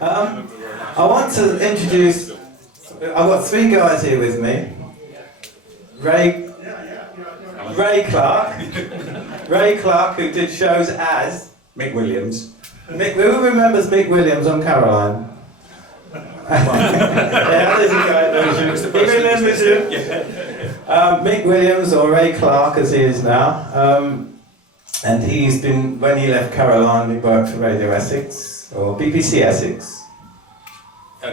I want to introduce, I've got three guys here with me. Ray Clark, who did shows as Mick Williams. Who remembers Mick Williams on Caroline? Yeah, there's a guy. He remembers him. Mick Williams, or Ray Clark as he is now. And he's been, when he left Caroline, he worked for Radio Essex, or BBC Essex.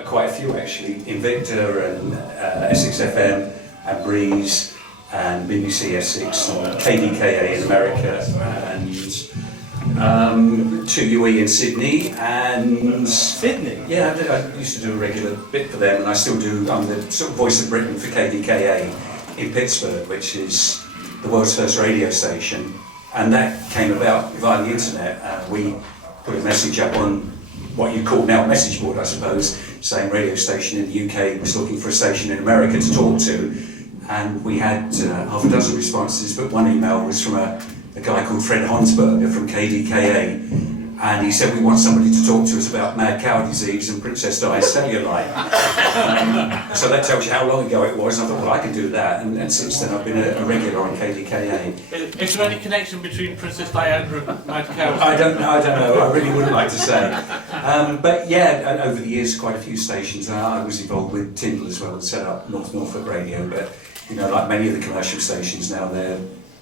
Quite a few actually, Invicta and Essex FM and Breeze and BBC Essex and KDKA in America and 2UE in Sydney and... Sydney? Yeah, I used to do a regular bit for them and I still do. I'm the sort of voice of Britain for KDKA in Pittsburgh, which is the world's first radio station. And that came about via the internet. We put a message up on what you call now a message board, I suppose, saying radio station in the UK was looking for a station in America to talk to. And we had half a dozen responses, but one email was from a guy called Fred Honsberger from KDKA. And he said, we want somebody to talk to us about mad cow disease and Princess Di's cellulite. So that tells you how long ago it was. And I thought, well, I can do that. And since then, I've been a regular on KDKA. Is there any connection between Princess Diana and mad cows? I don't know. I really wouldn't like to say. But yeah, over the years, quite a few stations. I was involved with Tyndall as well and set up North Norfolk Radio. But you know, like many of the commercial stations now, they're.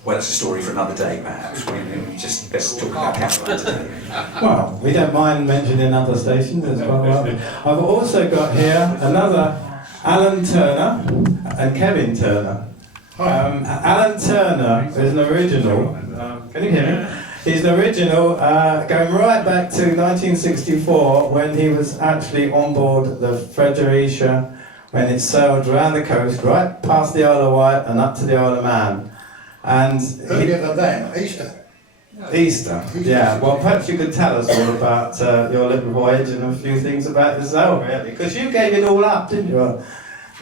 Well, it's a story for another day, perhaps. We just best talk about Caroline today. Well, we don't mind mentioning other stations as well. I've also got here another Alan Turner and Kevin Turner. Alan Turner is an original. Can you hear me? He's an original going right back to 1964 when he was actually on board the Fredericia when it sailed around the coast, right past the Isle of Wight and up to the Isle of Man. And earlier than that, Easter, yeah. Well, perhaps you could tell us all about your little voyage and a few things about yourself, really, because you gave it all up, didn't you? I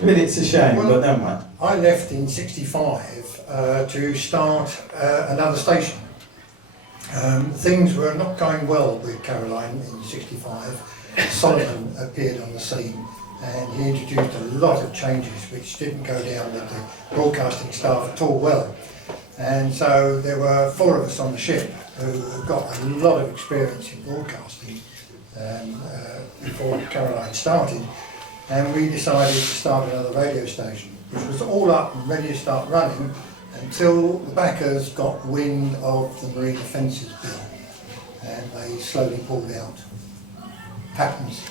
mean, it's a shame, but never mind. I left in '65 to start another station. Things were not going well with Caroline in '65. Solomon appeared on the scene. And he introduced a lot of changes which didn't go down with the broadcasting staff at all well. And so there were 4 of us on the ship who got a lot of experience in broadcasting before Caroline started. And we decided to start another radio station, which was all up and ready to start running until the backers got wind of the Marine Offences Bill. And they slowly pulled out. Happens.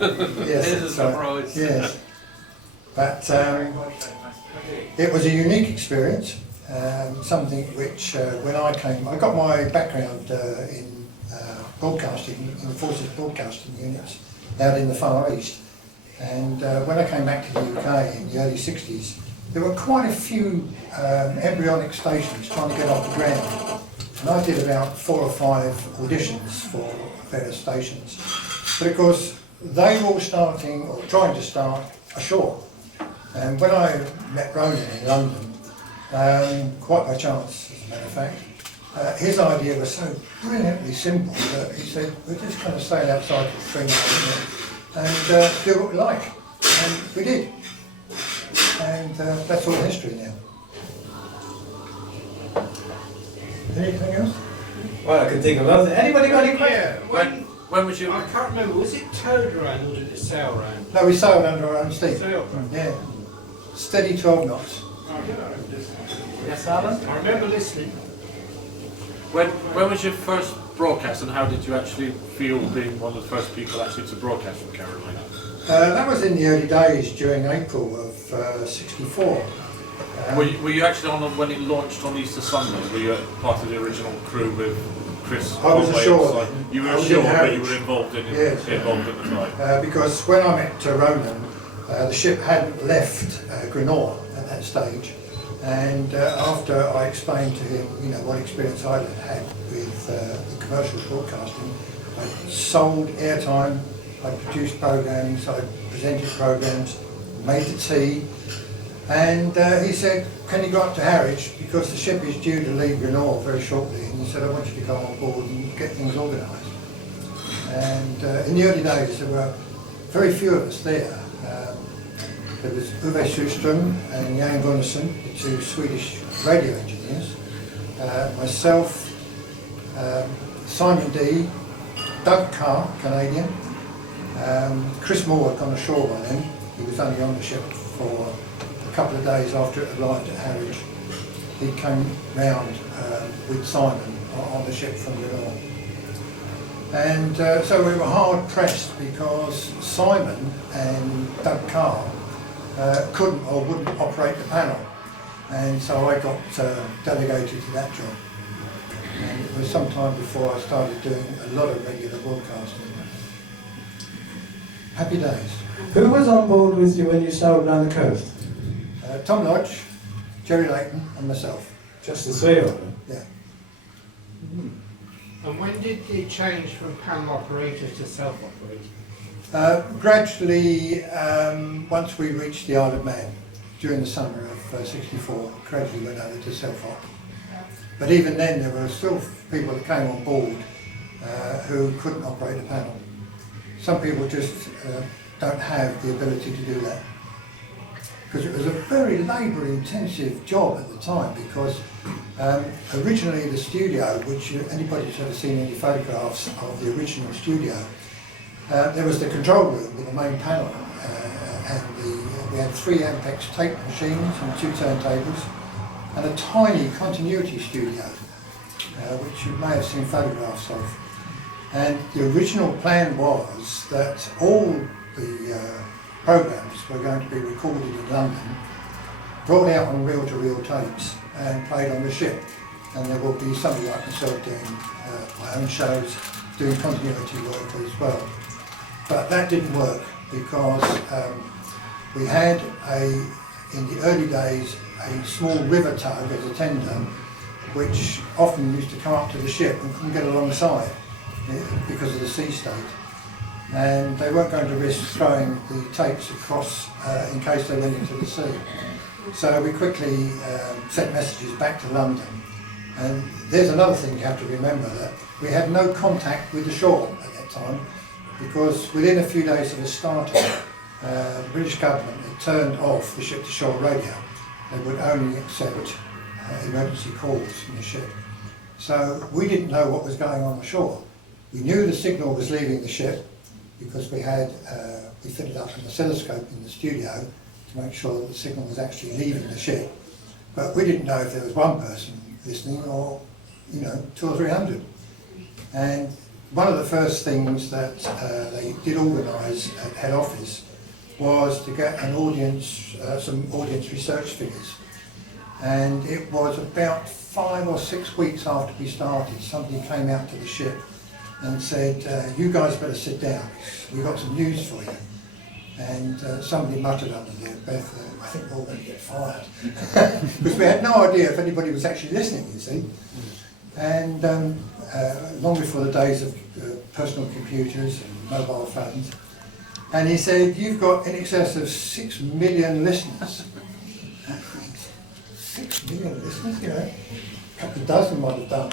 Yes, it is a surprise. Yes, but it was a unique experience. Something which, when I got my background in broadcasting, in the Forces Broadcasting Units out in the Far East. And when I came back to the UK in the early '60s, there were quite a few embryonic stations trying to get off the ground. And I did about 4 or 5 auditions for various stations. But of course, they were all starting, or trying to start, ashore. And when I met Ronan in London, quite by chance, as a matter of fact, his idea was so brilliantly simple that he said, we're just going to sail outside for 3 months and do what we like. And we did. And that's all history now. Anything else? Well, I can think of others. Anybody got any questions? When was you? I can't remember, was it towed around or did it sail around? No, we sailed under our own steam. Sailed. Yeah. Steady 12 knots. Yes, Alan? I remember listening. When was your first broadcast and how did you actually feel being one of the first people actually to broadcast from Caroline? That was in the early days during April of '64. Were you actually on when it launched on Easter Sunday? Were you part of the original crew with Chris? I was ashore. You were ashore, but you were involved in it. Yes. Involved at the time. Because when I met Ronan, the ship hadn't left Grenoble at that stage, and after I explained to him, you know, what experience I had with the commercial broadcasting, I sold airtime, I produced programs, I presented programs, made the tea. And he said, can you go up to Harwich, because the ship is due to leave Grenoble very shortly, and he said, I want you to go on board and get things organised. And in the early days there were very few of us there. There was Uwe Sjöström and Jan Gunnarsson, the two Swedish radio engineers, myself, Simon D, Doug Carr, Canadian, Chris Moore had gone ashore by then. He was only on the ship for a couple of days after it arrived at Harwich. He came round with Simon on the ship from Lenore. And so we were hard pressed because Simon and Doug Carr couldn't or wouldn't operate the panel. And so I got delegated to that job. And it was some time before I started doing a lot of regular broadcasting. Happy days. Who was on board with you when you sailed down the coast? Tom Lodge, Jerry Layton and myself. Just the three of them? Yeah. And when did you change from panel operator to self-operator? Gradually, once we reached the Isle of Man, during the summer of '64, gradually went over to self-op. But even then there were still people that came on board who couldn't operate a panel. Some people just don't have the ability to do that. Because it was a very labour-intensive job at the time, because originally the studio, which anybody who's ever seen any photographs of the original studio, there was the control room with the main panel, and we had 3 Ampex tape machines and 2 turntables, and a tiny continuity studio, which you may have seen photographs of. And the original plan was that all the programmes were going to be recorded in London, brought out on reel-to-reel tapes and played on the ship. And there will be somebody like myself doing my own shows, doing continuity work as well. But that didn't work because we had, in the early days, a small river tug as a tender, which often used to come up to the ship and couldn't get alongside because of the sea state. And they weren't going to risk throwing the tapes across in case they went into the sea. So we quickly sent messages back to London. And there's another thing you have to remember, that we had no contact with the shore at that time, because within a few days of us starting, the British government had turned off the ship-to-shore radio. They would only accept emergency calls from the ship. So we didn't know what was going on ashore. We knew the signal was leaving the ship because we had we fitted up an oscilloscope in the studio to make sure that the signal was actually leaving the ship. But we didn't know if there was one person listening or, 200 or 300. And one of the first things that they did organise at head office was to get an audience, some audience research figures. And it was about 5 or 6 weeks after we started, somebody came out to the ship and said, you guys better sit down, we've got some news for you. And somebody muttered under their breath, I think we're all going to get fired. Because we had no idea if anybody was actually listening, you see. And long before the days of personal computers and mobile phones. And he said, you've got in excess of 6 million listeners. 6 million listeners, a couple of dozen might have done,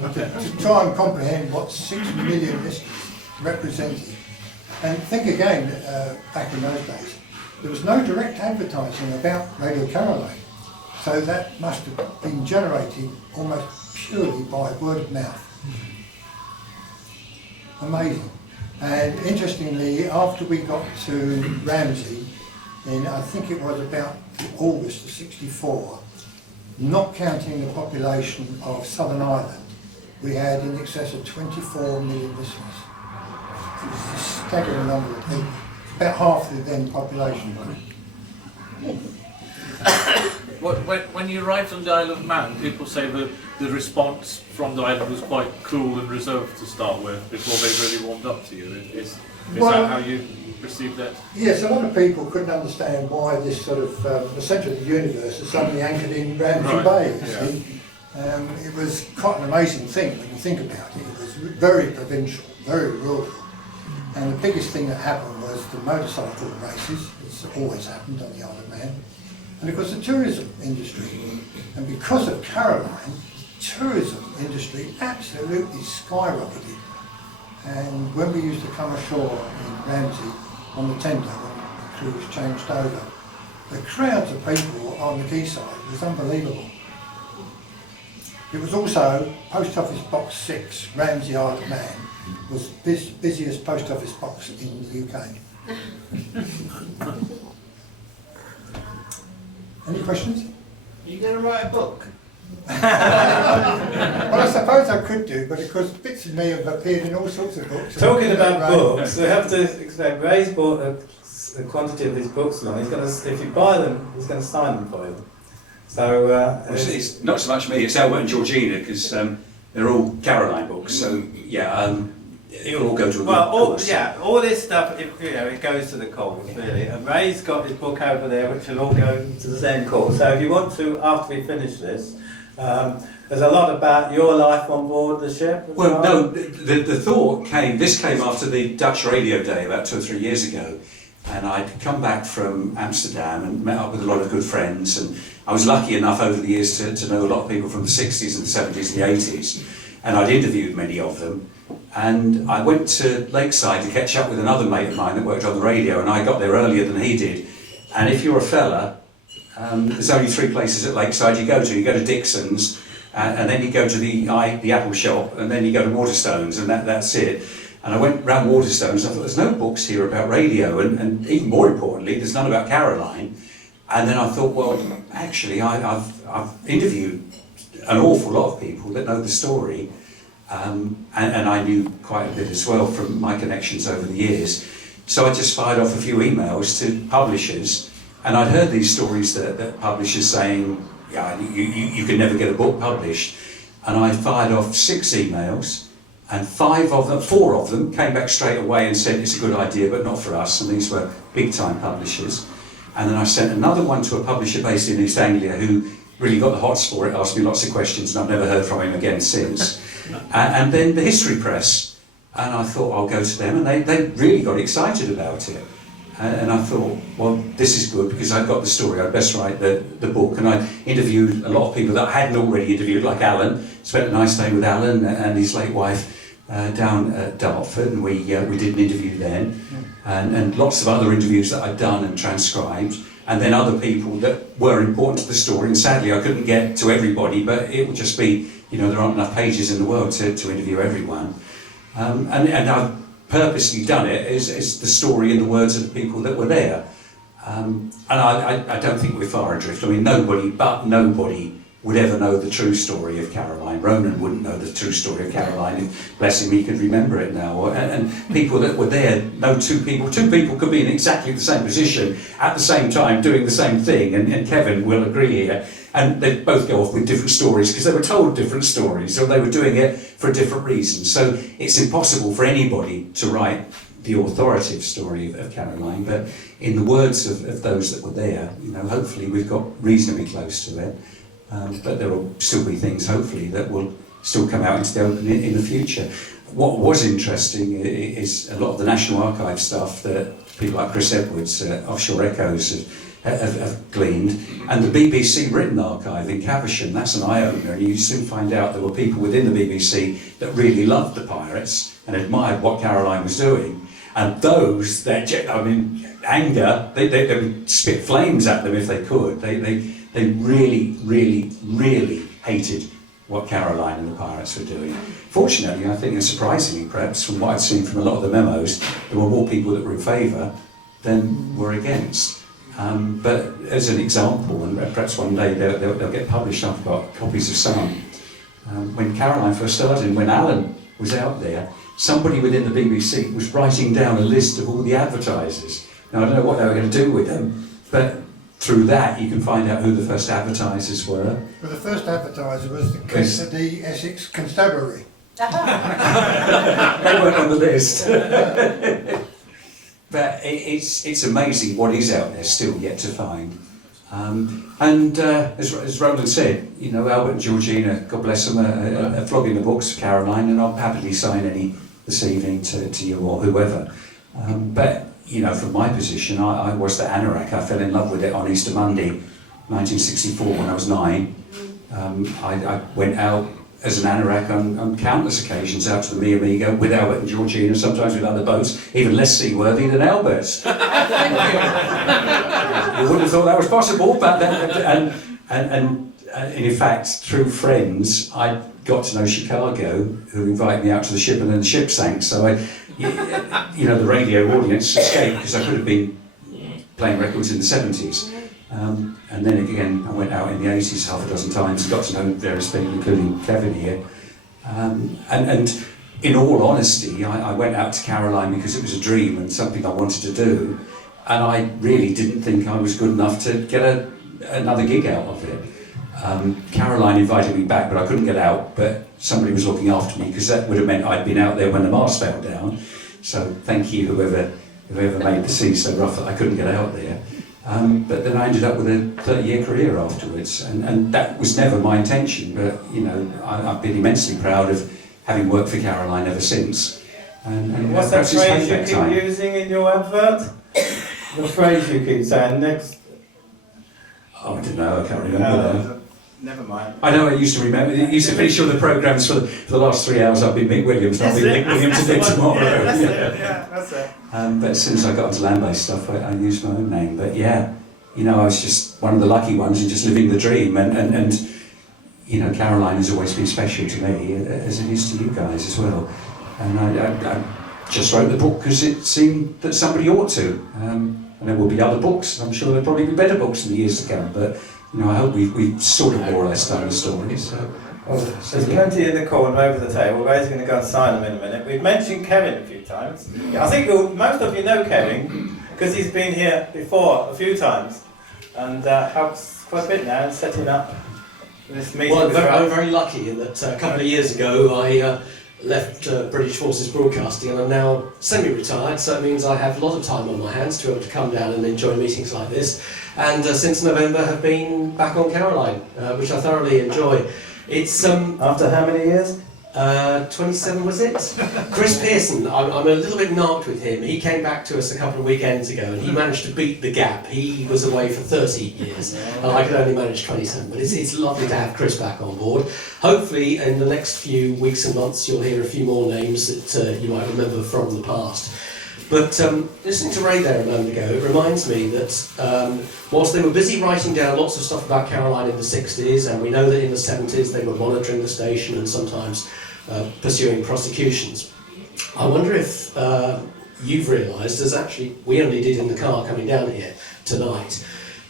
but to try and comprehend what 6 million listeners represented. And think again, back in those days, there was no direct advertising about Radio Caroline. So that must have been generated almost purely by word of mouth. Amazing. And interestingly, after we got to Ramsey, in I think it was about August of '64, not counting the population of Southern Ireland, we had in excess of 24 million listeners. It was a staggering number of people, about half the then population. When you arrived on the Isle of Man, people say that the response from the island was quite cool and reserved to start with before they really warmed up to you. Is that how you perceived that? Yes, a lot of people couldn't understand why this sort of the centre of the universe is suddenly anchored in Ramsey Bay. You see. It was quite an amazing thing when you think about it. It was very provincial, very rural. And the biggest thing that happened was the motorcycle races. It's always happened on the Isle of Man. And of course the tourism industry. And because of Caroline, the tourism industry absolutely skyrocketed. And when we used to come ashore in Ramsey on the tender, when the crews changed over, the crowds of people on the quayside was unbelievable. It was also Post Office Box 6, Ramsey Isle of Man, was the busiest post office box in the UK. Any questions? Are you going to write a book? Well, I suppose I could do, but of course bits of me have appeared in all sorts of books. Talking about books, we have to explain. Ray's bought a quantity of these books along. He's going to, if you buy them, he's going to sign them for you. So it's not so much me, it's Albert and Georgina, because they're all Caroline books, so yeah, it'll all go to a well, course. all this stuff, it goes to the cause, really. And Ray's got his book over there, which will all go to the same cause. So if you want to, after we finish this, there's a lot about your life on board the ship. Well, no, the thought came, this came after the Dutch Radio Day about 2 or 3 years ago, and I'd come back from Amsterdam and met up with a lot of good friends, and I was lucky enough over the years to know a lot of people from the 60s and the 70s and the 80s, and I'd interviewed many of them. And I went to Lakeside to catch up with another mate of mine that worked on the radio, and I got there earlier than he did. And if you're a fella, there's only 3 places at Lakeside you go to. You go to Dixon's, and then you go to the Apple shop, and then you go to Waterstones, and that's it. And I went round Waterstones, and I thought, there's no books here about radio, and even more importantly, there's none about Caroline. And then I thought, well, actually, I've interviewed an awful lot of people that know the story, and I knew quite a bit as well from my connections over the years. So I just fired off a few emails to publishers, and I'd heard these stories that publishers saying, yeah, you can never get a book published. And I fired off 6 emails, and 4 of them came back straight away and said it's a good idea, but not for us. And these were big-time publishers. And then I sent another one to a publisher based in East Anglia who really got the hots for it, asked me lots of questions, and I've never heard from him again since. And then the History Press, and I thought I'll go to them, and they really got excited about it. And I thought, well, this is good because I've got the story, I'd best write the book. And I interviewed a lot of people that I hadn't already interviewed, like Alan. Spent a nice day with Alan and his late wife down at Dartford, and we did an interview then. And lots of other interviews that I'd done and transcribed. And then other people that were important to the story. And sadly, I couldn't get to everybody, but it would just be, there aren't enough pages in the world to interview everyone. And I've purposely done it as the story in the words of the people that were there. And I don't think we're far adrift. I mean, nobody would ever know the true story of Caroline. Ronan wouldn't know the true story of Caroline if, bless him, he could remember it now. And people that were there know 2 people. 2 people could be in exactly the same position at the same time doing the same thing, and Kevin will agree here. And they both go off with different stories because they were told different stories, or they were doing it for different reasons. So it's impossible for anybody to write the authoritative story of Caroline, but in the words of those that were there, hopefully we've got reasonably close to it. But there will still be things, hopefully, that will still come out into the open in the future. What was interesting is a lot of the National Archive stuff that people like Chris Edwards, Offshore Echoes, have gleaned. And the BBC written archive in Caversham, that's an eye-opener, and you soon find out there were people within the BBC that really loved the pirates and admired what Caroline was doing. And those that, anger, they would spit flames at them if they could. They really, really, really hated what Caroline and the pirates were doing. Fortunately, I think, and surprisingly perhaps, from what I'd seen from a lot of the memos, there were more people that were in favour than were against. But as an example, and perhaps one day they'll get published, I've got copies of some. When Caroline first started, and when Alan was out there, somebody within the BBC was writing down a list of all the advertisers. Now, I don't know what they were going to do with them, but through that you can find out who the first advertisers were. Well, the first advertiser was the Essex Constabulary. They weren't on the list. But it's amazing what is out there still yet to find. As Roland said, Albert and Georgina, God bless them, are flogging the books for Caroline, and I'll happily sign any this evening to you or whoever. But from my position, I was the anorak. I fell in love with it on Easter Monday, 1964, when I was 9. I went out as an anorak on countless occasions out to the Mia Amiga with Albert and Georgina, sometimes with other boats, even less seaworthy than Albert's. You wouldn't have thought that was possible, but and in fact, through friends, I got to know Chicago, who invited me out to the ship, and then the ship sank. So the radio audience escaped because I could have been playing records in the 70s. And then again, I went out in the 80s half a dozen times and got to know various people, including Kevin here. And in all honesty, I went out to Caroline because it was a dream and something I wanted to do. And I really didn't think I was good enough to get another gig out of it. Caroline invited me back, but I couldn't get out. But somebody was looking after me because that would have meant I'd been out there when the mast fell down. So thank you, whoever made the sea so rough that I couldn't get out there. But then I ended up with a 30-year career afterwards, and that was never my intention. But I've been immensely proud of having worked for Caroline ever since. And what's that phrase you keep using in your advert? The phrase you keep saying next. Oh, I don't know. I can't remember that. Never mind. I know I used to remember. It used to finish all the programmes for the last 3 hours. I've been Mick Williams. I'll be Mick Williams again tomorrow. Yeah, that's it. But as soon as I got into land-based stuff, I used my own name. But yeah, I was just one of the lucky ones in just living the dream. And Caroline has always been special to me, as it is to you guys as well. And I just wrote the book because it seemed that somebody ought to. And there will be other books. I'm sure there'll probably be better books in the years to come. But I hope we've sort of more or less done the story. So there's plenty in the corner over the table. Ray's going to go and sign them in a minute. We've mentioned Kevin a few times. I think most of you know Kevin because he's been here before a few times and helps quite a bit now in setting up this meeting. Well, I'm very lucky in that a couple of years ago I left British Forces Broadcasting and I'm now semi-retired, so it means I have a lot of time on my hands to be able to come down and enjoy meetings like this. And since November have been back on Caroline, which I thoroughly enjoy. It's after how many years? 27 was it? Chris Pearson, I'm a little bit narked with him. He came back to us a couple of weekends ago and he managed to beat the gap. He was away for 30 years and I could only manage 27. But it's lovely to have Chris back on board. Hopefully in the next few weeks and months you'll hear a few more names that you might remember from the past. But listening to Ray there a moment ago, it reminds me that whilst they were busy writing down lots of stuff about Caroline in the 60s, and we know that in the 70s they were monitoring the station and sometimes pursuing prosecutions, I wonder if you've realised, as actually we only did in the car coming down here tonight,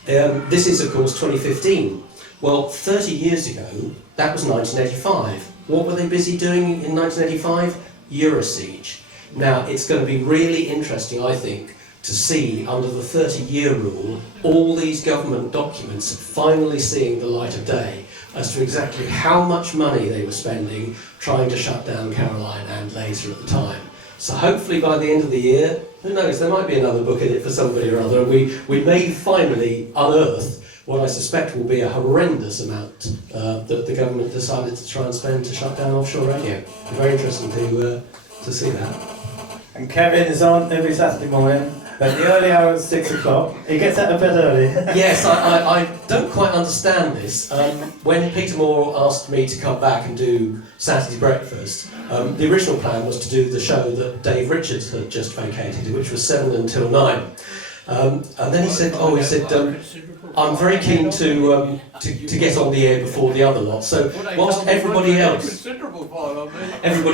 this is of course 2015. Well, 30 years ago, that was 1985. What were they busy doing in 1985? Eurosiege. Now, it's going to be really interesting, I think, to see, under the 30-year rule, all these government documents finally seeing the light of day as to exactly how much money they were spending trying to shut down Caroline and later at the time. So hopefully by the end of the year, who knows, there might be another book in it for somebody or other, and we may finally unearth what I suspect will be a horrendous amount that the government decided to try and spend to shut down offshore radio. Very interesting to see that. And Kevin is on every Saturday morning at the early hours, 6 o'clock. He gets out of bed early. Yes, I don't quite understand this. When Peter Moore asked me to come back and do Saturday breakfast, the original plan was to do the show that Dave Richards had just vacated, which was 7 until 9. And then he said, I'm very keen to get on the air before the other lot. So whilst everybody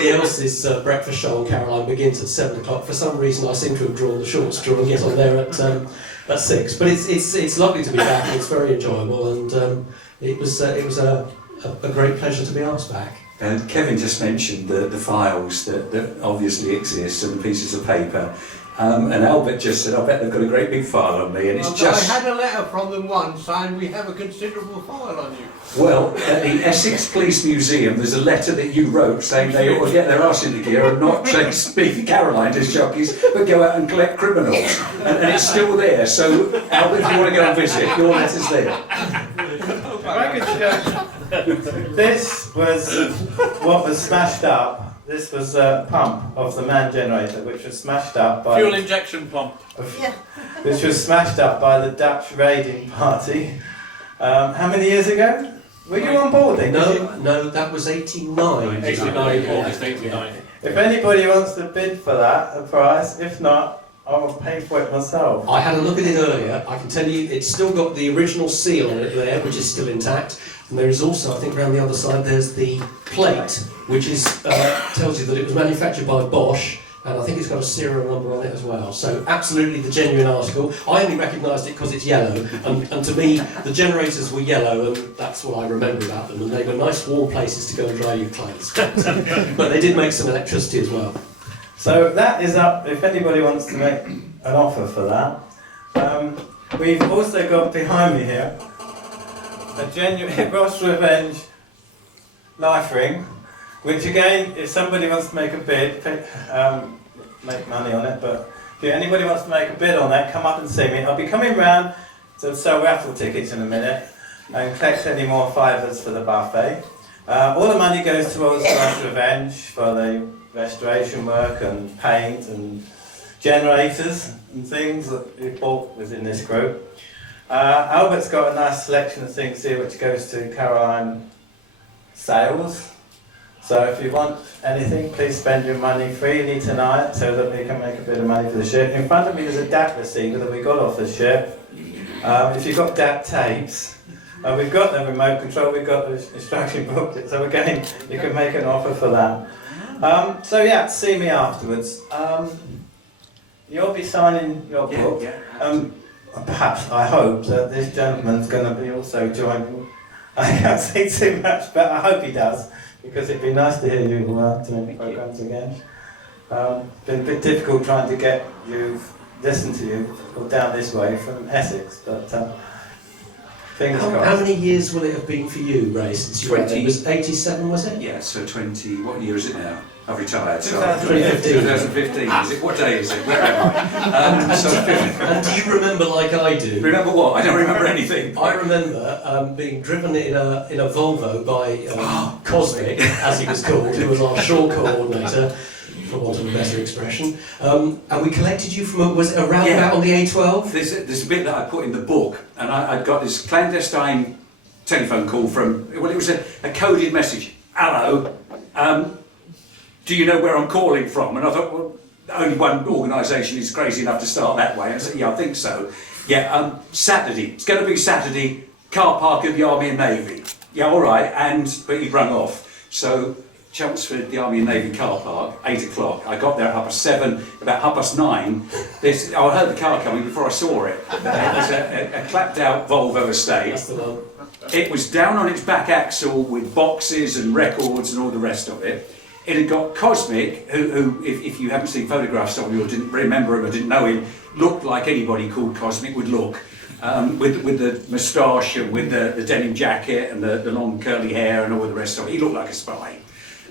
else's breakfast show on Caroline begins at 7 o'clock, for some reason I seem to have drawn the short straw and get on there at 6. But it's lovely to be back. And it's very enjoyable, and it was a great pleasure to be asked back. And Kevin just mentioned the files that obviously exist and the pieces of paper. And Albert just said, I bet they've got a great big file on me, and it's just... I had a letter from them once saying we have a considerable file on you. Well, at the Essex Police Museum, there's a letter that you wrote saying they ought to get their arse in the gear and not speak Caroline disc jockeys, but go out and collect criminals. And it's still there, so Albert, if you want to go and visit, your letter's there. This was what was smashed up. This was a pump of the man generator, which was smashed up by... Fuel injection pump. Which was smashed up by the Dutch raiding party. How many years ago? Were you on board then? No, that was 89. 89, August 89. If anybody wants to bid for that, the price, if not, I will pay for it myself. I had a look at it earlier. I can tell you it's still got the original seal on it there, which is still intact. And there is also, I think around the other side, there's the plate, which is tells you that it was manufactured by Bosch, and I think it's got a serial number on it as well. So absolutely the genuine article. I only recognised it because it's yellow, and to me the generators were yellow, and that's what I remember about them. And they were nice warm places to go and dry your clothes. But they did make some electricity as well. So that is up, if anybody wants to make an offer for that. We've also got behind me here a genuine Ross Revenge life ring, which again, if somebody wants to make a bid, make money on it, but if anybody wants to make a bid on that, come up and see me. I'll be coming round to sell raffle tickets in a minute and collect any more fivers for the buffet. All the money goes towards Ross Revenge for the restoration work and paint and generators and things that we bought within this group. Albert's got a nice selection of things here which goes to Caroline Sales. So if you want anything, please spend your money freely tonight so that we can make a bit of money for the ship. In front of me there's a DAT receiver that we got off the ship. If you've got DAT tapes, we've got the remote control, we've got the instruction booklet, so again you can make an offer for that. So yeah, see me afterwards. You'll be signing your book. Perhaps, I hope that this gentleman's going to be also joining. I can't say too much, but I hope he does, because it'd be nice to hear you doing programmes again. Been a bit difficult trying to get you, listen to you, or down this way from Essex, but fingers crossed. How many years will it have been for you, Ray, since you were there? It was 87, was it? Yeah, so 20, what year is it now? I've retired, so 2015. 2015, is it? What day is it? Where am I? And do you remember, like I do? Remember what? I don't remember anything. I remember being driven in a Volvo by Cosmic, as he was called, who was our shore coordinator, for want of a better expression. And we collected you from, was it a roundabout on the A12? There's a bit that I put in the book, and I got this clandestine telephone call from, well, it was a coded message. Hello, do you know where I'm calling from? And I thought, well, only one organisation is crazy enough to start that way. And I said, yeah, I think so. Yeah, Saturday. It's going to be Saturday, car park of the Army and Navy. Yeah, all right. But he rung off. So Chelmsford, the Army and Navy car park, 8 o'clock. I got there at 7:30, about 9:30. I heard the car coming before I saw it. It was a clapped out Volvo estate. That's the one. It was down on its back axle with boxes and records and all the rest of it. It had got Cosmic, who if you haven't seen photographs of him or didn't remember him or didn't know him, looked like anybody called Cosmic would look. With the moustache and with the denim jacket and the long curly hair and all the rest of it. He looked like a spy.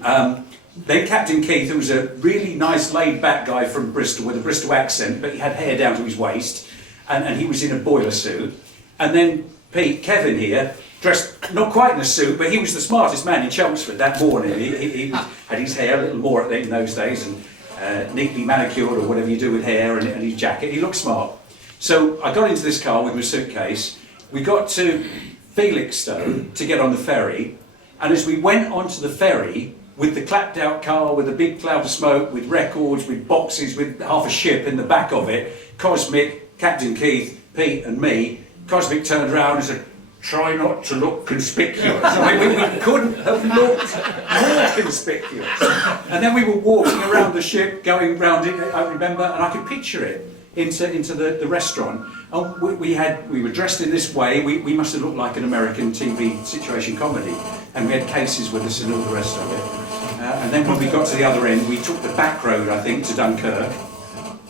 Then Captain Keith, who was a really nice laid-back guy from Bristol with a Bristol accent, but he had hair down to his waist, and he was in a boiler suit. And then Kevin here, dressed not quite in a suit, but he was the smartest man in Chelmsford that morning. He had his hair a little more in those days, and neatly manicured or whatever you do with hair, and his jacket. He looked smart. So I got into this car with my suitcase. We got to Felixstowe to get on the ferry, and as we went onto the ferry with the clapped out car with a big cloud of smoke, with records, with boxes, with half a ship in the back of it, Cosmic, Captain Keith, Pete and me, Cosmic turned around and said, "Try not to look conspicuous." I mean, we couldn't have looked more conspicuous. And then we were walking around the ship, going round it, I remember, and I could picture it into the restaurant. And we were dressed in this way. We must have looked like an American TV situation comedy. And we had cases with us and all the rest of it. And then when we got to the other end, we took the back road, I think, to Dunkirk.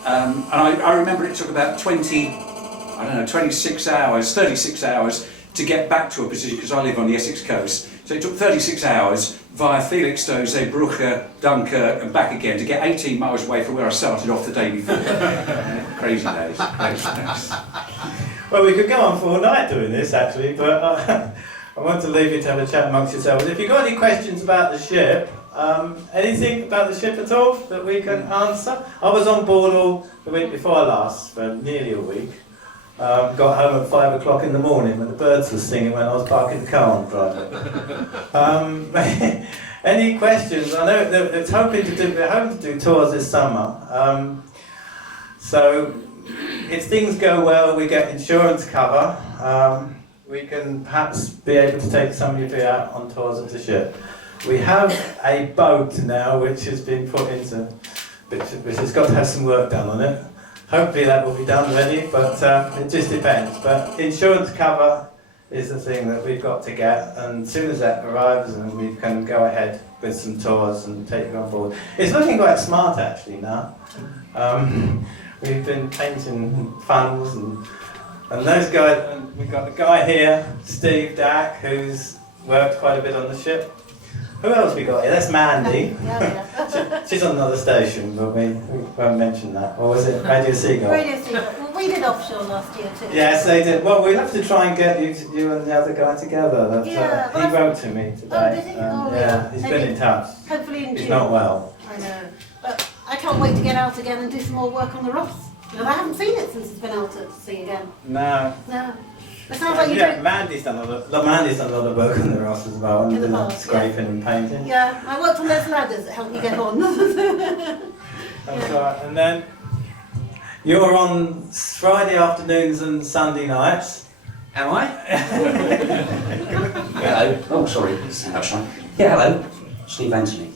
And I remember it took about 26 hours, 36 hours to get back to a position, because I live on the Essex coast. So it took 36 hours via Felixstowe, Zeebrugge, Dunkirk and back again to get 18 miles away from where I started off the day before. Crazy days. Well, we could go on for all night doing this actually, but I want to leave you to have a chat amongst yourselves. If you've got any questions about the ship, anything about the ship at all that we can answer? I was on board all the week before last for nearly a week. Got home at 5 o'clock in the morning when the birds were singing when I was parking the car on Friday. Any questions? I know that we're hoping to do tours this summer. So if things go well, we get insurance cover. We can perhaps be able to take some of you out on tours of the ship. We have a boat now which has been put into, which has got to have some work done on it. Hopefully that will be done ready, but it just depends. But insurance cover is the thing that we've got to get, and as soon as that arrives, and we can go ahead with some tours and take you on board. It's looking quite smart actually now. We've been painting funnels and those guys, and we've got a guy here, Steve Dack, who's worked quite a bit on the ship. Who else we got here? That's Mandy. She's on another station, but we won't mention that. Or was it Radio Seagull? Radio Seagull. Well, we did offshore last year too. Yes, they did. Well, we'll have to try and get you and the other guy together. That, Yeah, he wrote to me today. Oh, did he? Oh, yeah, he's been in touch. Hopefully in June. He's not well. I know. But I can't wait to get out again and do some more work on the Ross. Because I haven't seen it since it's been out at sea again. No. No. It sounds like you don't... Mandy's done a lot of work on the Ross as well, and In the done past, scraping and painting. Yeah, I worked on those ladders that help you get on. That's right. And then you're on Friday afternoons and Sunday nights. Am I? Hello. Oh, sorry. Stand up, Sean. Yeah, hello. Steve Anthony.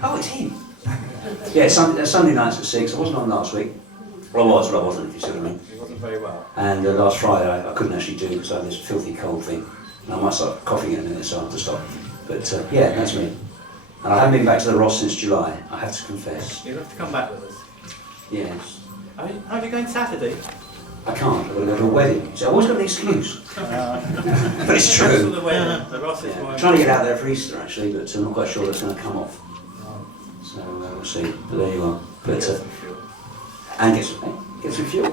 Oh, it's him. Yeah, Sunday nights at 6. I wasn't on last week. Well, I was, but I wasn't, if you see what I mean. He wasn't very well. And last Friday I couldn't actually do because I had this filthy cold thing. And I might start coughing in a minute, so I have to stop. But yeah, that's me. And I haven't been back to the Ross since July, I have to confess. You'll have to come back with us. Yes. Are you going Saturday? I can't, I've got to go to a wedding. So I've always got an excuse. But it's true. The wedding. The Ross is Yeah. more I'm trying to get out there for Easter actually, but I'm not quite sure that's going to come off. So we'll see. But there you are. But, and get some fuel.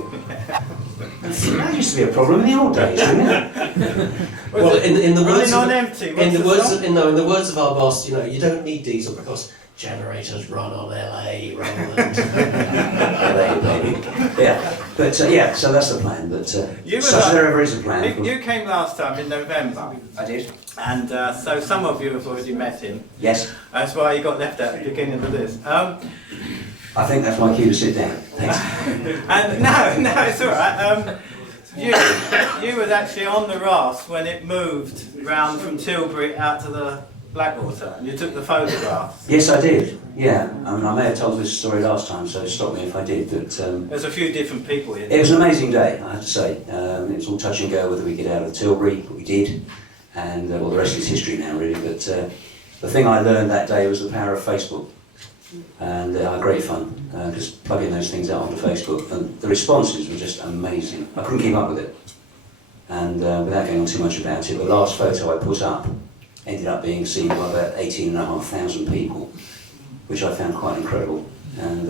That used to be a problem in the old days, didn't it? Well, in the words Running on of, empty. in the words of, in the words of our boss, you know, you don't need diesel because generators run on LA, Roland. LA, baby. Yeah, but yeah, so that's the plan. But such there ever is a plan. You came last time in November. I did. And so some of you have already met him. Yes. That's why you got left at the beginning of this. I think that's my cue to sit down. Thanks. And no, it's all right. You was actually on the Ross when it moved round from Tilbury out to the Blackwater, and you took the photographs. Yes, I did. Yeah, I mean, I may have told this story last time, so stop me if I did. But There's a few different people here. it was an amazing day, I have to say. It was all touch and go whether we get out of Tilbury, but we did. And well, the rest is history now, really. But the thing I learned that day was the power of Facebook. And great fun, just plugging those things out onto Facebook. And the responses were just amazing. I couldn't keep up with it. And without going on too much about it, the last photo I put up ended up being seen by about 18,500 people, which I found quite incredible. And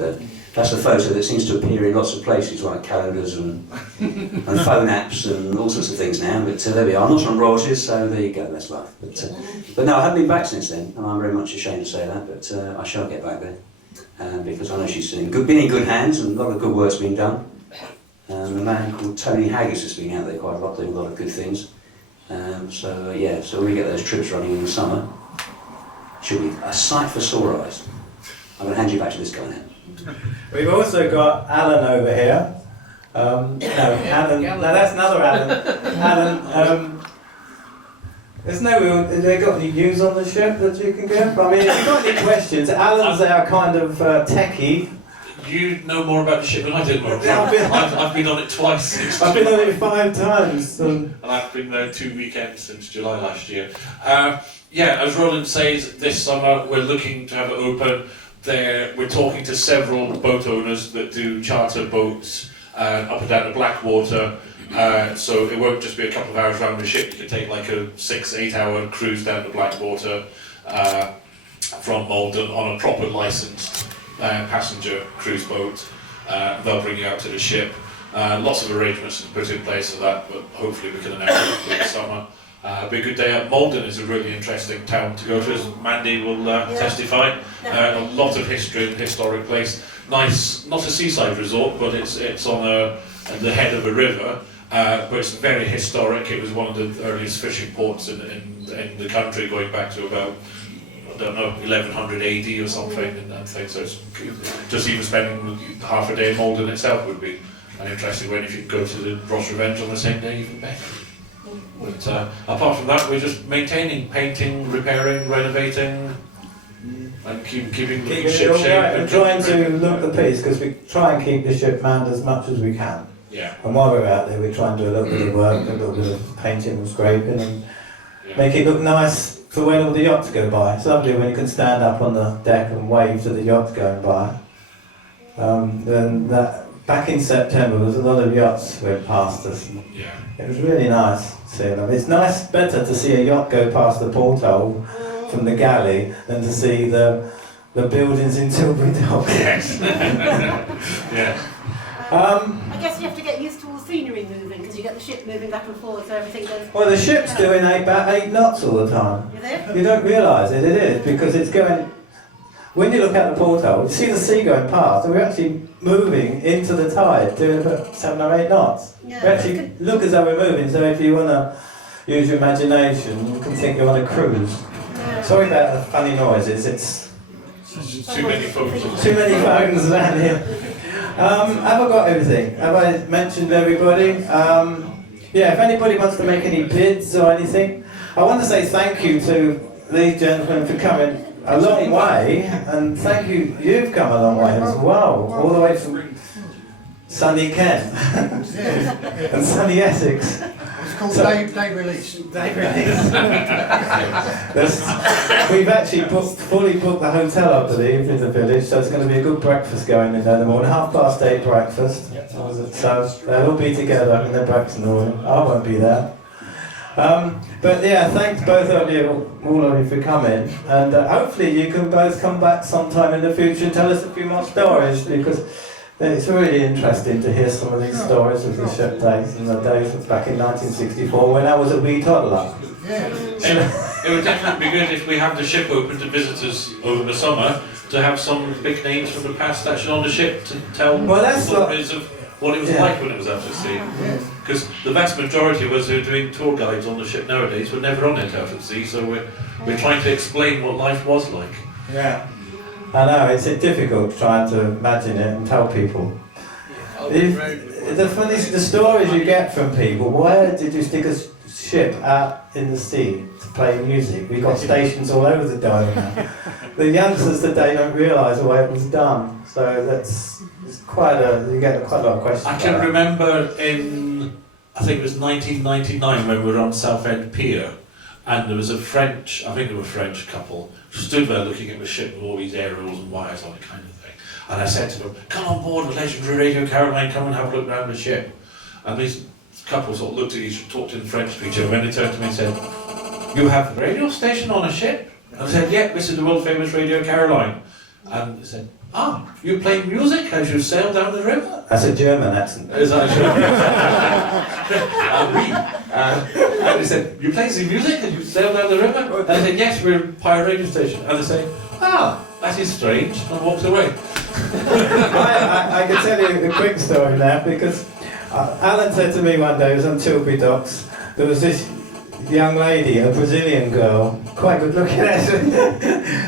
that's the photo that seems to appear in lots of places, like calendars and phone apps and all sorts of things now. But there we are. I'm not on royalties, so there you go. That's life. But no, I haven't been back since then, and I'm very much ashamed to say that. But I shall get back there because I know she's been in good hands, and a lot of good work's been done. A man called Tony Haggis has been out there quite a lot, doing a lot of good things. So when we get those trips running in the summer, should be a sight for sore eyes. I'm going to hand you back to this guy now. We've also got Alan over here. No, Alan. No, that's another Alan. Alan. Have they got any news on the ship that you can give? I mean, if you've got any questions, Alan's our kind of techie. You know more about the ship than I did, Mark. I've been on it twice since I've been on it 5 times. And I've been there 2 weekends since July last year. As Roland says, this summer we're looking to have it open. We're talking to several boat owners that do charter boats up and down the Blackwater. So it won't just be a couple of hours around the ship. You can take like a 6-8 hour cruise down the Blackwater from Malden on a proper licensed passenger cruise boat. They'll bring you out to the ship. Lots of arrangements put in place for that, but hopefully we can announce it this summer. Be a good day out. Malden is a really interesting town to go to, as Mandy will testify. A lot of history and historic place. Nice, not a seaside resort, but it's on the head of a river. but it's very historic. It was one of the earliest fishing ports in the country, going back to about, I don't know, 1100 AD or something, and that thing. So it's just even spending half a day in Malden itself would be an interesting one. If you could go to the Ross Revenge on the same day, even better. But apart from that, we're just maintaining, painting, repairing, renovating, and keeping the ship shape. And trying to look the piece, because we try and keep the ship manned as much as we can. Yeah. And while we're out there, we try and do a little bit of work, a little bit of painting and scraping, and make it look nice for when all the yachts go by. It's lovely when you can stand up on the deck and wave to the yachts going by. Back in September, there was a lot of yachts went past us. Yeah. It was really nice seeing them. It's better to see a yacht go past the porthole from the galley than to see the buildings in Tilbury Dock. Yes. Yeah. I guess you have to get used to all the scenery moving, because you get the ship moving back and forward, so everything goes... Well, the ship's doing about 8 knots all the time. You there? You don't realise it is, because it's going... When you look out the porthole, you see the sea going past, and we're actually moving into the tide, doing about 7 or 8 knots. Yeah. We actually look as though we're moving, so if you want to use your imagination, you can think you're on a cruise. Yeah. Sorry about the funny noises, it's Too many phones. too many phones around here. Have I got everything? Have I mentioned everybody? Yeah, if anybody wants to make any bids or anything, I want to say thank you to these gentlemen for coming a long way, and thank you, you've come a long way as well, all the way from sunny Kent and sunny Essex. It's called Day Release. Day Release. We've actually fully booked the hotel, I believe, in the village, so it's going to be a good breakfast going in there in the morning, 8:30 breakfast. So they'll all be together in their breakfast in the morning. I won't be there. But yeah, thanks both of you, all of you for coming, and hopefully you can both come back sometime in the future and tell us a few more stories, because it's really interesting to hear some of these stories of the ship days and the days back in 1964 when I was a wee toddler. It would definitely be good if we have the ship open to visitors over the summer, to have some big names from the past actually on the ship to tell stories of what it was like when it was out at sea. Because the vast majority of us who are doing tour guides on the ship nowadays were never on it out at sea, so we're trying to explain what life was like. Yeah, I know, it's difficult trying to imagine it and tell people. The stories you get from people, where did you stick a ship out in the sea to play music? We've got stations all over the dome now. The youngsters today don't realise the way it was done, so you get quite a lot of questions. I can remember I think it was 1999 when we were on Southend Pier, and there was a French couple, stood there looking at the ship with all these aerials and wires on it kind of thing. And I said to them, come on board with legendary Radio Caroline, come and have a look around the ship. And these couple sort of looked at each other, talked in French to each other, and then they turned to me and said, you have a radio station on a ship? And I said, yeah, this is the world famous Radio Caroline. And they said, you play music as you sail down the river? That's a German accent. Is that and they said, you play some music as you sail down the river? And I said, yes, we're a pirate radio station. And they said, that is strange, and walked away. I can tell you a quick story now, because Alan said to me one day, I was on Tilbury Docks, there was this young lady, a Brazilian girl, quite good looking actually,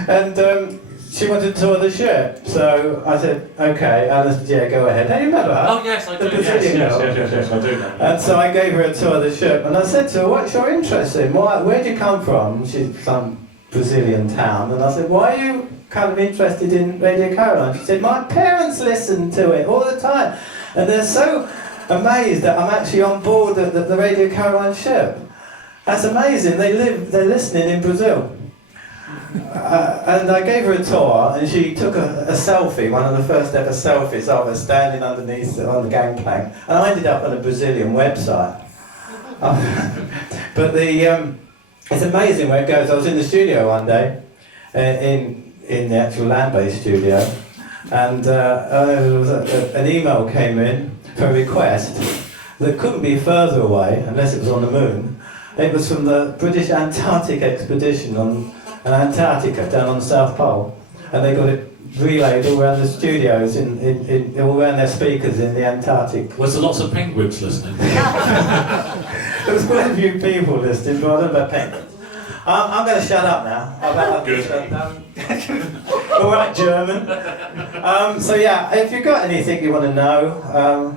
and she wanted to tour the ship, so I said, okay, Alan said, yeah, go ahead. Now you remember her? Oh yes, I do. The Brazilian girl. Yes, I do know. And so I gave her a tour of the ship, and I said to her, what's your interest in? Where'd you come from? She's some Brazilian town, and I said, why are you kind of interested in Radio Caroline? She said, my parents listen to it all the time, and they're so amazed that I'm actually on board the Radio Caroline ship. That's amazing. They're listening in Brazil. And I gave her a tour, and she took a selfie, one of the first ever selfies of her standing underneath on the gangplank, and I ended up on a Brazilian website. But it's amazing where it goes. I was in the studio one day, in the actual land-based studio, and there was an email came in for a request that couldn't be further away unless it was on the moon. It was from the British Antarctic expedition on Antarctica down on the South Pole, and they got it relayed all around the studios, all around their speakers in the Antarctic. Was there lots of penguins listening? There was quite a few people listening, but I don't know about penguins. I'm going to shut up now. All right, German. So yeah, if you've got anything you want to know,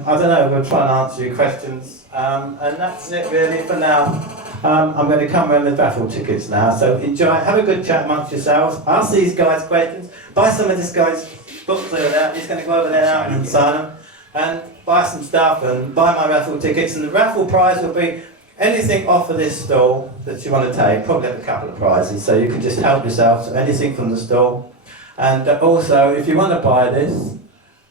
I don't know, we'll try and answer your questions. And that's it really for now. I'm going to come around with raffle tickets now, so enjoy, have a good chat amongst yourselves, ask these guys questions, buy some of this guy's books over there, he's going to go over there now and sign them, and buy some stuff and buy my raffle tickets, and the raffle prize will be anything off of this stall that you want to take, probably have a couple of prizes, so you can just help yourself to anything from the stall. And also, if you want to buy this,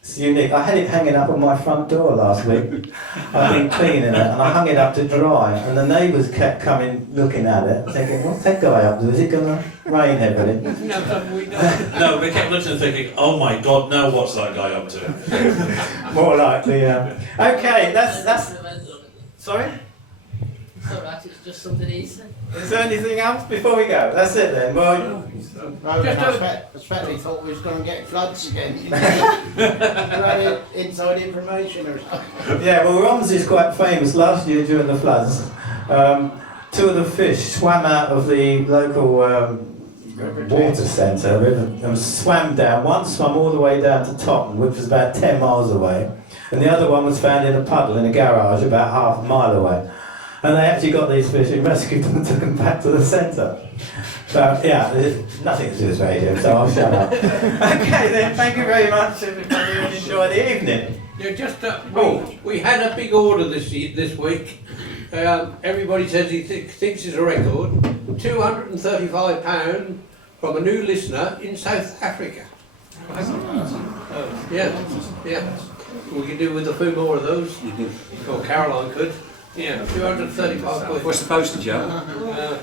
it's unique. I had it hanging up on my front door last week. I've been cleaning it and I hung it up to dry, and the neighbours kept coming looking at it, thinking, what's that guy up to? Is it going to rain heavily? No, they kept looking and thinking, oh my God, no, what's that guy up to? More likely, yeah. Okay, that's... Sorry? It's alright, it's just something easy. Is there anything else before we go? That's it then. Well, I expect he thought we was going to get floods again. Had inside information or something. yeah, well, Romsey is quite famous. Last year during the floods, two of the fish swam out of the local water centre and swam down. One swam all the way down to Sotn, which was about 10 miles away, and the other one was found in a puddle in a garage about half a mile away. And they actually got these fish and rescued them and took them back to the centre. So, yeah, there's nothing to do with radio, so I'll shut up. Okay then, thank you very much everybody and enjoy the evening. Yeah, just we had a big order this week. Everybody says he thinks it's a record. £235 from a new listener in South Africa. Yeah. We could do with a few more of those. Or Caroline could. Yeah, 235 quid. What's the postage, Joe? Well,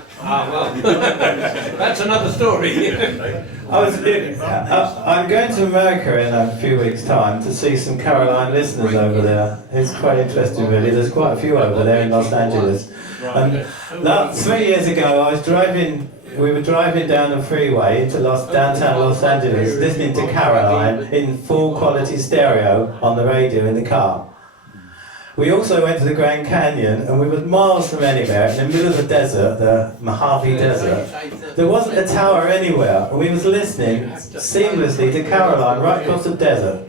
that's another story. I'm going to America in a few weeks' time to see some Caroline listeners over there. It's quite interesting, really. There's quite a few over there in Los Angeles. And 3 years ago, we were driving down the freeway into downtown Los Angeles, listening to Caroline in full quality stereo on the radio in the car. We also went to the Grand Canyon, and we were miles from anywhere, in the middle of the desert, the Mojave Desert. There wasn't a tower anywhere, and we was listening seamlessly to Caroline right across the desert.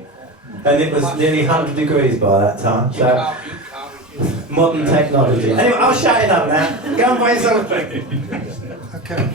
And it was nearly 100 degrees by that time, so modern technology. Anyway, I'll shut it up now. Go and buy something. Okay.